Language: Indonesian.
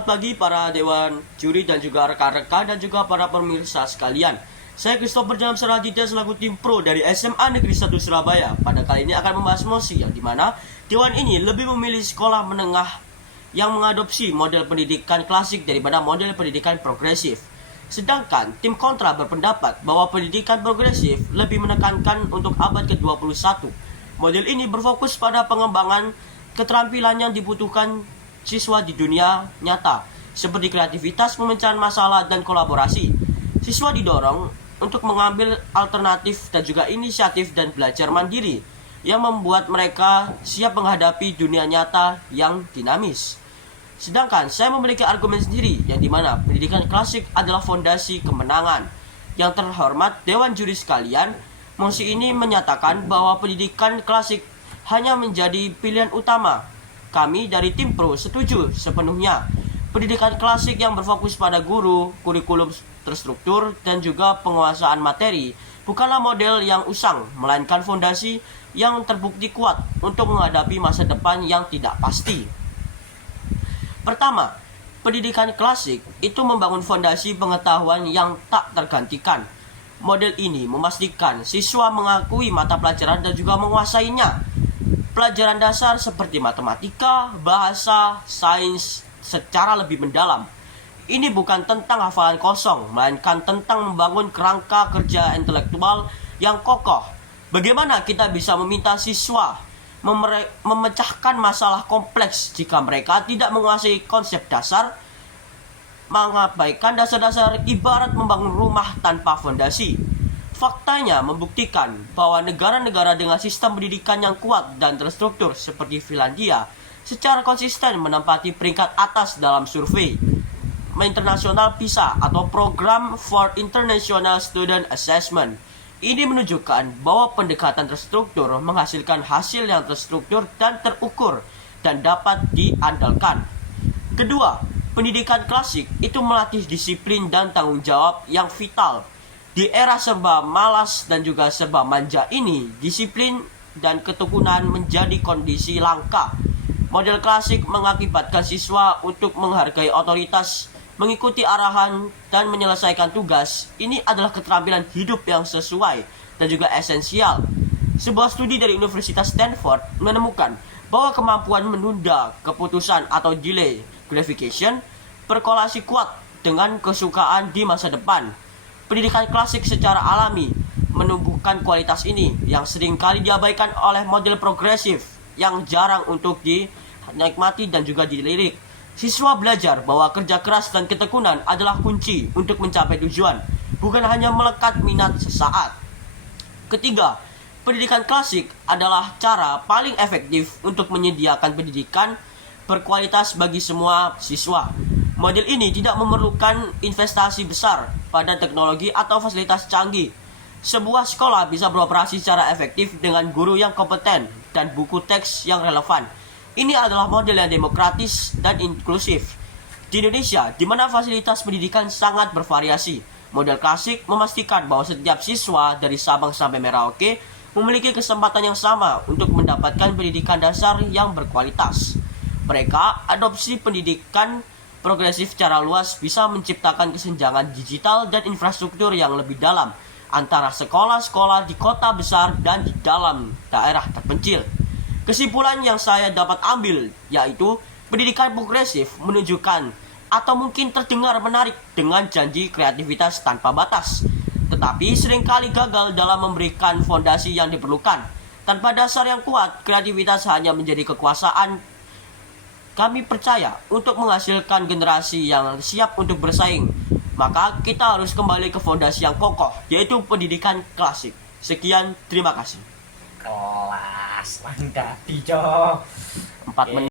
Selamat pagi para dewan juri dan juga rekan-rekan dan juga para pemirsa sekalian. Saya Christopher James Raditya selaku tim pro dari SMA Negeri 1 Surabaya. Pada kali ini akan membahas mosi yang dimana dewan ini lebih memilih sekolah menengah yang mengadopsi model pendidikan klasik daripada model pendidikan progresif. Sedangkan tim kontra berpendapat bahwa pendidikan progresif lebih menekankan untuk abad ke-21. Model ini berfokus pada pengembangan keterampilan yang dibutuhkan siswa di dunia nyata, seperti kreativitas, pemecahan masalah, dan kolaborasi. Siswa didorong untuk mengambil alternatif dan juga inisiatif dan belajar mandiri yang membuat mereka siap menghadapi dunia nyata yang dinamis. Sedangkan saya memiliki argumen sendiri yang dimana pendidikan klasik adalah fondasi kemenangan. Yang terhormat Dewan Juri sekalian, mosi ini menyatakan bahwa pendidikan klasik hanya menjadi pilihan utama. Kami dari tim pro setuju sepenuhnya. Pendidikan klasik yang berfokus pada guru, kurikulum terstruktur, dan juga penguasaan materi bukanlah model yang usang, melainkan fondasi yang terbukti kuat untuk menghadapi masa depan yang tidak pasti. Pertama, pendidikan klasik itu membangun fondasi pengetahuan yang tak tergantikan. Model ini memastikan siswa mengakui mata pelajaran dan juga menguasainya. Pelajaran dasar seperti matematika, bahasa, sains secara lebih mendalam. Ini bukan tentang hafalan kosong, melainkan tentang membangun kerangka kerja intelektual yang kokoh. Bagaimana kita bisa meminta siswa memecahkan masalah kompleks jika mereka tidak menguasai konsep dasar, mengabaikan dasar-dasar ibarat membangun rumah tanpa fondasi. Faktanya membuktikan bahwa negara-negara dengan sistem pendidikan yang kuat dan terstruktur seperti Finlandia secara konsisten menempati peringkat atas dalam survei internasional PISA atau Program for International Student Assessment. Ini menunjukkan bahwa pendekatan terstruktur menghasilkan hasil yang terstruktur dan terukur dan dapat diandalkan. Kedua, pendidikan klasik itu melatih disiplin dan tanggung jawab yang vital. Di era serba malas dan juga serba manja ini, disiplin dan ketekunan menjadi kondisi langka. Model klasik mengakibatkan siswa untuk menghargai otoritas, mengikuti arahan, dan menyelesaikan tugas. Ini adalah keterampilan hidup yang sesuai dan juga esensial. Sebuah studi dari Universitas Stanford menemukan bahwa kemampuan menunda keputusan atau delay gratification berkorelasi kuat dengan kesukaan di masa depan. Pendidikan klasik secara alami menumbuhkan kualitas ini yang seringkali diabaikan oleh model progresif yang jarang untuk dinikmati dan juga dilirik. Siswa belajar bahwa kerja keras dan ketekunan adalah kunci untuk mencapai tujuan, bukan hanya melekat minat sesaat. Ketiga, pendidikan klasik adalah cara paling efektif untuk menyediakan pendidikan berkualitas bagi semua siswa. Model ini tidak memerlukan investasi besar pada teknologi atau fasilitas canggih. Sebuah sekolah bisa beroperasi secara efektif dengan guru yang kompeten dan buku teks yang relevan. Ini adalah model yang demokratis dan inklusif. Di Indonesia, di mana fasilitas pendidikan sangat bervariasi, model klasik memastikan bahwa setiap siswa dari Sabang sampai Merauke memiliki kesempatan yang sama untuk mendapatkan pendidikan dasar yang berkualitas. Mereka adopsi pendidikan progresif secara luas bisa menciptakan kesenjangan digital dan infrastruktur yang lebih dalam antara sekolah-sekolah di kota besar dan di dalam daerah terpencil. Kesimpulan yang saya dapat ambil yaitu pendidikan progresif menunjukkan atau mungkin terdengar menarik dengan janji kreativitas tanpa batas, tetapi seringkali gagal dalam memberikan fondasi yang diperlukan. Tanpa dasar yang kuat, kreativitas hanya menjadi kekuasaan. Kami percaya untuk menghasilkan generasi yang siap untuk bersaing, maka kita harus kembali ke fondasi yang kokoh, yaitu pendidikan klasik. Sekian, terima kasih. Kelas mantap, Cok. 4 menit.